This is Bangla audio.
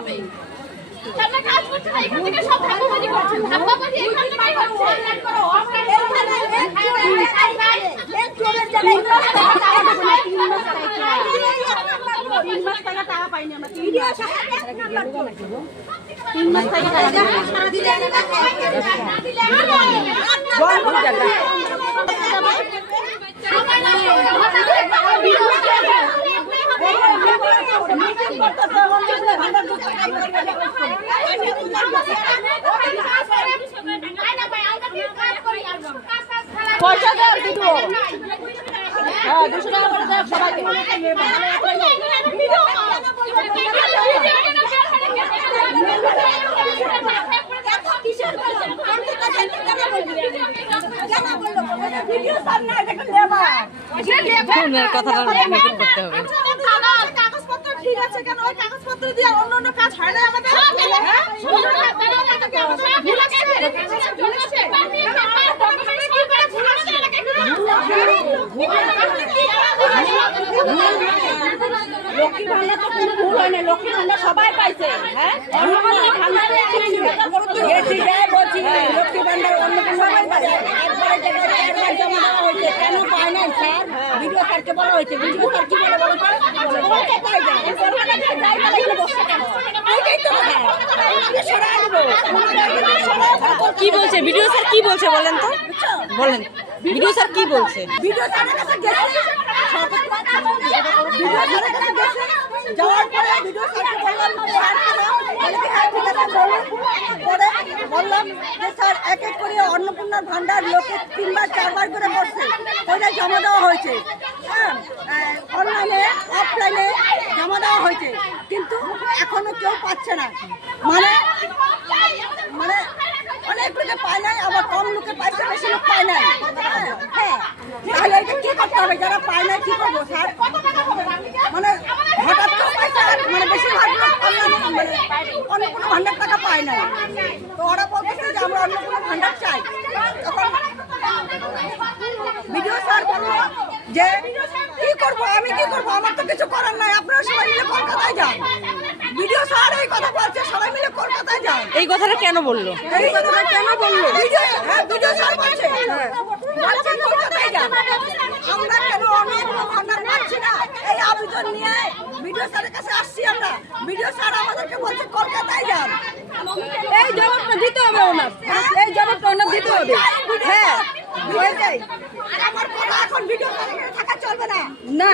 হবে। আমরা কাজ করছি না, এখান থেকে সব ভাগাভাগি করছে, ভাগাভাগি এখান থেকেই হচ্ছে। অনলাইন করো, অফলাইন করো, তিন মাস টাকা টাকা পাইনি আমরা। 3 মাস টাকা পয়সা দেয় দিদি। হ্যাঁ 200 টাকা করে দেয় সবাইকে। কাগজপত্র ঠিক আছে কেন? ওই কাগজপত্র দিয়ে অন্য অন্য কাজ হয় না আমাদের। লক্ষ্মী ভান্ডার তো কোনো ভুল হয় না, লক্ষ্মী ভান্ডার সবাই পাইছে। হ্যাঁ লক্ষ্মী ভান্ডার লক্ষ্মী ভান্ডার অন্য সবাই পাইছে। একবারে জায়গায় 4 বার জমা দেওয়া হয়েছে, কেন পায় নাই স্যার? ভিডিও স্যারকে বলা হয়েছে, ভিডিও স্যার কি বলে বলো কলকাতায় যায়, কি বলছে ভিডিও স্যার? কি বলছে বলেন তো, বলেন ভিডিও স্যার কি বলছে? ভিডিও স্যারের কাছে গেছে, ভিডিও স্যারের কাছে গেছে, যাওয়ার পরে ভিডিও স্যারকে বললাম পরে বললাম যে স্যার এক এক করে অন্নপূর্ণার ভান্ডার লোকে 3 বার 4 বার করে পড়ছে, ওইটা জমা দেওয়া হয়েছে। হ্যাঁ অনলাইনে অফলাইনে জমা দেওয়া হয়েছে, কিন্তু এখনো কেউ পাচ্ছে না। মানে মানে অনেক লোকে পায় নাই, আবার কম লোকে পাইছে, বেশি লোক পায় নাই। হ্যাঁ তাহলে এটা কি করতে হবে? যারা পায় নাই কি করবো স্যার? মানে হঠাৎ করে পাইছে, মানে বেশিরভাগ লোক মানে অন্য কোনো ভান্ডার টাকা পায় নাই। তো ওরা বলতেছে যে আমরা অন্য কোনো ভান্ডার চাই। তখন ভিডিও স্যার বললো যে কি করবো, আমি কি করবো, আমার তো কিছু করার নাই, আপনারা সবাই মিলে কলকাতায় যান। ভিডিও স্যার এই কথা বলছে, সবাই মিলে কলকাতায় যান। এই কথাটা কেন বললো? এই কথাটা কেন বললো? ভিডিও স্যার বলছে বলছে কলকাতায় যান। আমরা কেন অন্য কোনো ভান্ডার পাচ্ছি না, এই আবেদন নিয়ে ভিডিও স্যারের কাছে আসছি আমরা। ভিডিও স্যার আমাদেরকে বলছে কলকাতায় যান। এই জবাবটা দিতে হবে ওনার, এই জবাবটা ওনার দিতে হবে। হ্যাঁ হয়ে যায়। আর আমার কথা এখন ভিডিও স্যারের থাকা চলবে না। না।